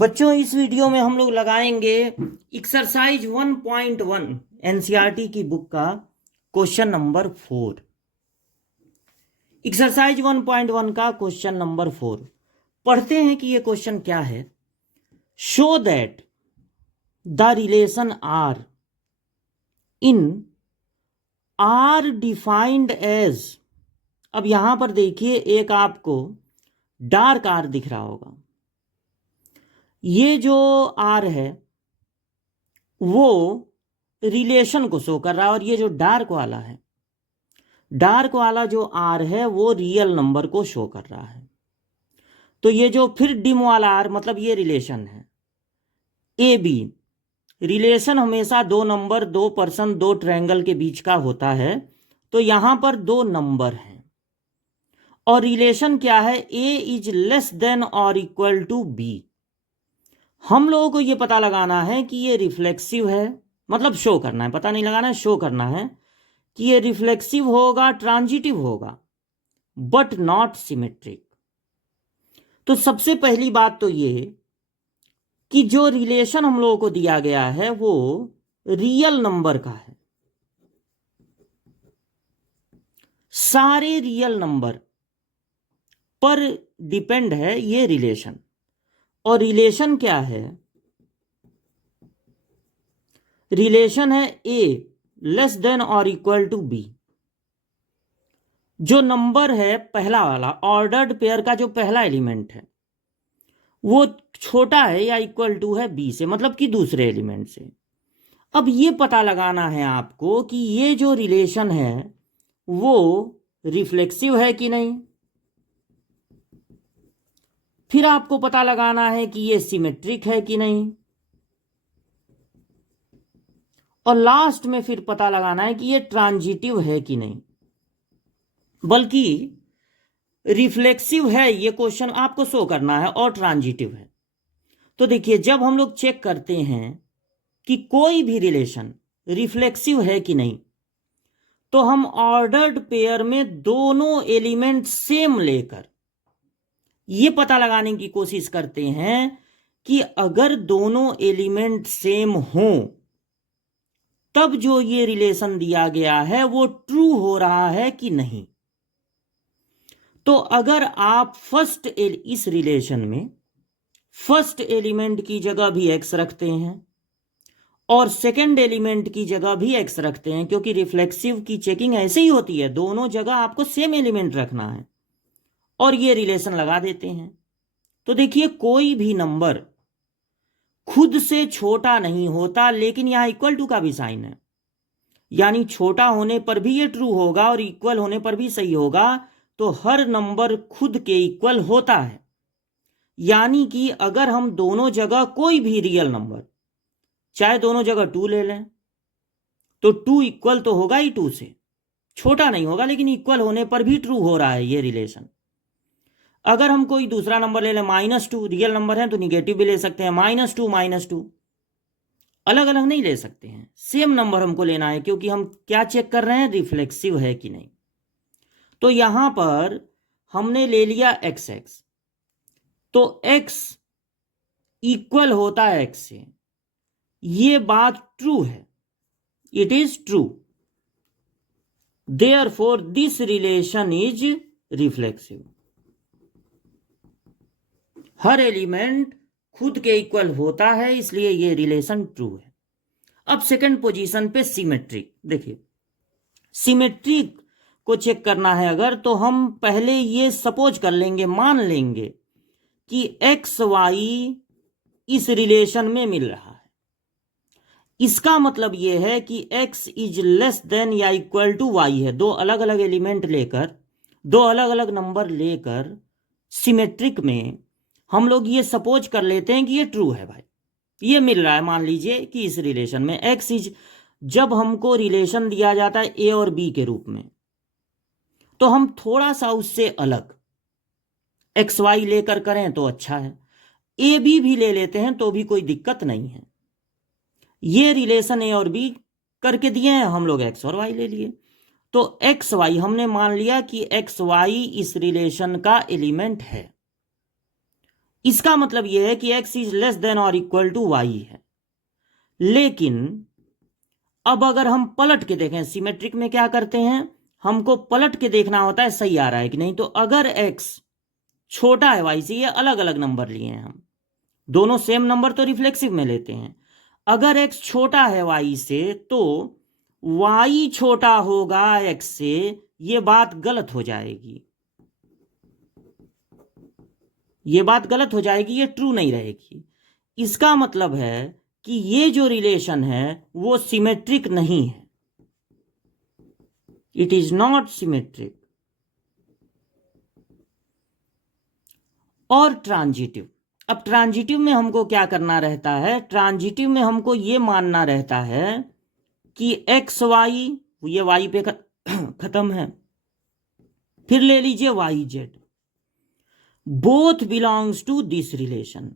बच्चों इस वीडियो में हम लोग लगाएंगे एक्सरसाइज 1.1 एनसीईआरटी की बुक का क्वेश्चन नंबर 4। एक्सरसाइज 1.1 का क्वेश्चन नंबर 4 पढ़ते हैं कि ये क्वेश्चन क्या है। Show that the relation R in R defined as. अब यहां पर देखिए एक आपको डार्क आर दिख रहा होगा। ये जो आर है वो रिलेशन को शो कर रहा है और ये जो डार्क वाला है, डार्क वाला जो आर है वो रियल नंबर को शो कर रहा है। तो ये जो फिर डिम वाला आर मतलब ये रिलेशन है ए बी। रिलेशन हमेशा दो नंबर, दो पर्सन, दो ट्रायंगल के बीच का होता है। तो यहां पर दो नंबर हैं और रिलेशन क्या है, ए इज लेस देन और इक्वल टू बी। हम लोगों को ये पता लगाना है कि ये रिफ्लेक्सिव है, मतलब शो करना है, पता नहीं लगाना है, शो करना है कि ये रिफ्लेक्सिव होगा, ट्रांजिटिव होगा, बट नॉट सिमेट्रिक। तो सबसे पहली बात तो ये कि जो रिलेशन हम लोगों को दिया गया है वो रियल नंबर का है। सारे रियल नंबर पर डिपेंड है ये रिलेशन। और रिलेशन क्या है, रिलेशन है ए लेस देन और इक्वल टू बी। जो नंबर है पहला वाला ऑर्डर्ड पेयर का जो पहला एलिमेंट है वो छोटा है या इक्वल टू है बी से, मतलब कि दूसरे एलिमेंट से। अब ये पता लगाना है आपको कि ये जो रिलेशन है वो रिफ्लेक्सिव है कि नहीं। फिर आपको पता लगाना है कि ये सिमेट्रिक है कि नहीं। और लास्ट में फिर पता लगाना है कि ये ट्रांजिटिव है कि नहीं। बल्कि रिफ्लेक्सिव है ये क्वेश्चन आपको शो करना है और ट्रांजिटिव है। तो देखिए जब हम लोग चेक करते हैं कि कोई भी रिलेशन रिफ्लेक्सिव है कि नहीं, तो हम ऑर्डर्ड पेयर में दोनों एलिमेंट सेम लेकर ये पता लगाने की कोशिश करते हैं कि अगर दोनों एलिमेंट सेम हों तब जो ये रिलेशन दिया गया है वो ट्रू हो रहा है कि नहीं। तो अगर आप इस रिलेशन में फर्स्ट एलिमेंट की जगह भी एक्स रखते हैं और सेकंड एलिमेंट की जगह भी एक्स रखते हैं, क्योंकि रिफ्लेक्सिव की चेकिंग ऐसे ही होती है, दोनों जगह आपको सेम एलिमेंट रखना है, और ये रिलेशन लगा देते हैं, तो देखिए कोई भी नंबर खुद से छोटा नहीं होता, लेकिन यहां इक्वल टू का भी साइन है, यानी छोटा होने पर भी ये ट्रू होगा और इक्वल होने पर भी सही होगा। तो हर नंबर खुद के इक्वल होता है, यानी कि अगर हम दोनों जगह कोई भी रियल नंबर, चाहे दोनों जगह 2 ले लें, तो 2 इक्वल तो होगा ही 2 से, छोटा नहीं होगा, लेकिन इक्वल होने पर भी ट्रू हो रहा है ये रिलेशन। अगर हम कोई दूसरा नंबर ले लें -2, रियल नंबर है तो निगेटिव भी ले सकते हैं, -2 अलग अलग नहीं ले सकते हैं, सेम नंबर हमको लेना है, क्योंकि हम क्या चेक कर रहे हैं, रिफ्लेक्सिव है कि नहीं। तो यहां पर हमने ले लिया एक्स, तो x इक्वल होता है x से, ये बात ट्रू है, it is true, therefore this relation is reflexive. Her element खुद के इक्वल होता है, इसलिए ये रिलेशन ट्रू है। अब सेकंड पोजीशन पे सिमेट्रिक, देखिए सिमेट्रिक को चेक करना है अगर, तो हम पहले ये सपोज कर लेंगे, मान लेंगे कि एक्स वाई इस रिलेशन में मिल रहा है। इसका मतलब यह है कि x इज लेस देन या इक्वल टू y है। दो अलग अलग एलिमेंट लेकर, दो अलग अलग नंबर लेकर सिमेट्रिक में हम लोग ये सपोज कर लेते हैं कि ये ट्रू है भाई, ये मिल रहा है। मान लीजिए कि इस रिलेशन में x इज, जब हमको रिलेशन दिया जाता है a और b के रूप में, तो हम थोड़ा सा उससे अलग एक्स वाई लेकर करें तो अच्छा है, ए बी भी ले लेते हैं तो भी कोई दिक्कत नहीं है। ये रिलेशन ए और बी करके दिए हैं, हम लोग एक्स और वाई ले लिए, तो एक्स वाई हमने मान लिया कि एक्स वाई इस रिलेशन का एलिमेंट है। इसका मतलब यह है कि x इज लेस देन और इक्वल टू y है। लेकिन अब अगर हम पलट के देखें, सिमेट्रिक में क्या करते हैं, हमको पलट के देखना होता है सही आ रहा है कि नहीं। तो अगर x छोटा है y से, ये अलग अलग नंबर लिए हैं हम, दोनों सेम नंबर तो रिफ्लेक्सिव में लेते हैं। अगर x छोटा है y से तो y छोटा होगा x से, ये बात गलत हो जाएगी, ये बात गलत हो जाएगी, ये ट्रू नहीं रहेगी। इसका मतलब है कि ये जो रिलेशन है वो सिमेट्रिक नहीं है, इट इज नॉट सिमेट्रिक। और ट्रांजिटिव, अब ट्रांजिटिव में हमको क्या करना रहता है, ट्रांजिटिव में हमको ये मानना रहता है कि एक्स वाई, ये वाई पे खत्म है, फिर ले लीजिए Y Z, both belongs to this relation.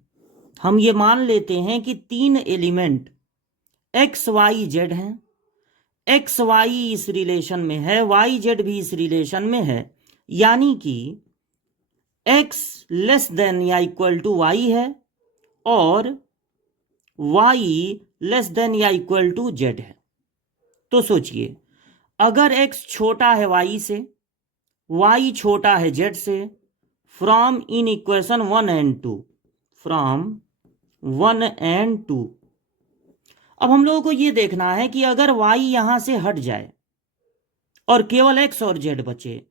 हम ये मान लेते हैं कि तीन एलिमेंट एक्स वाई जेड हैं, एक्स वाई इस रिलेशन में है, वाई जेड भी इस रिलेशन में है, यानी कि x लेस देन या इक्वल टू वाई है और y लेस देन या इक्वल टू z है। तो सोचिए, अगर x छोटा है y से, y छोटा है z से, from in equation 1 and 2, from 1 and 2। अब हम लोगों को यह देखना है कि अगर y यहां से हट जाए और केवल x और z बचे,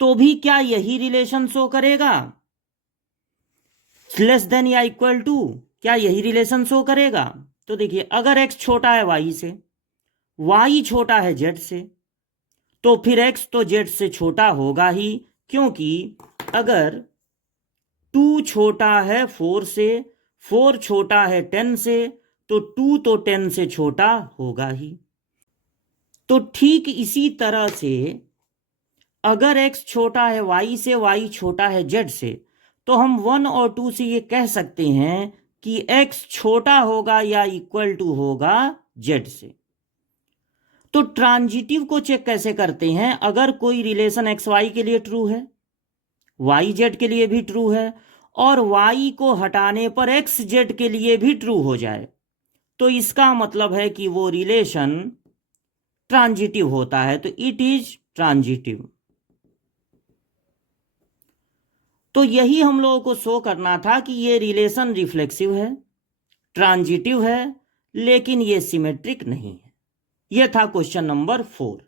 तो भी क्या यही रिलेशन शो करेगा, लेस देन या इक्वल टू, क्या यही रिलेशन शो करेगा। तो देखिए, अगर x छोटा है y से, y छोटा है z से, तो फिर x तो z से छोटा होगा ही, क्योंकि अगर 2 छोटा है 4 से, 4 छोटा है 10 से, तो 2 तो 10 से छोटा होगा ही। तो ठीक इसी तरह से अगर x छोटा है y से, y छोटा है z से, तो हम 1 और 2 से ये कह सकते हैं कि x छोटा होगा या इक्वल टू होगा z से। तो ट्रांजिटिव को चेक कैसे करते हैं, अगर कोई रिलेशन एक्स वाई के लिए ट्रू है, वाई जेड के लिए भी ट्रू है, और y को हटाने पर एक्स जेड के लिए भी ट्रू हो जाए, तो इसका मतलब है कि वो रिलेशन ट्रांजिटिव होता है, तो इट इज ट्रांजिटिव। तो यही हम लोगों को शो करना था कि ये रिलेशन रिफ्लेक्सिव है, ट्रांजिटिव है, लेकिन ये सिमेट्रिक नहीं है। यह था क्वेश्चन नंबर 4।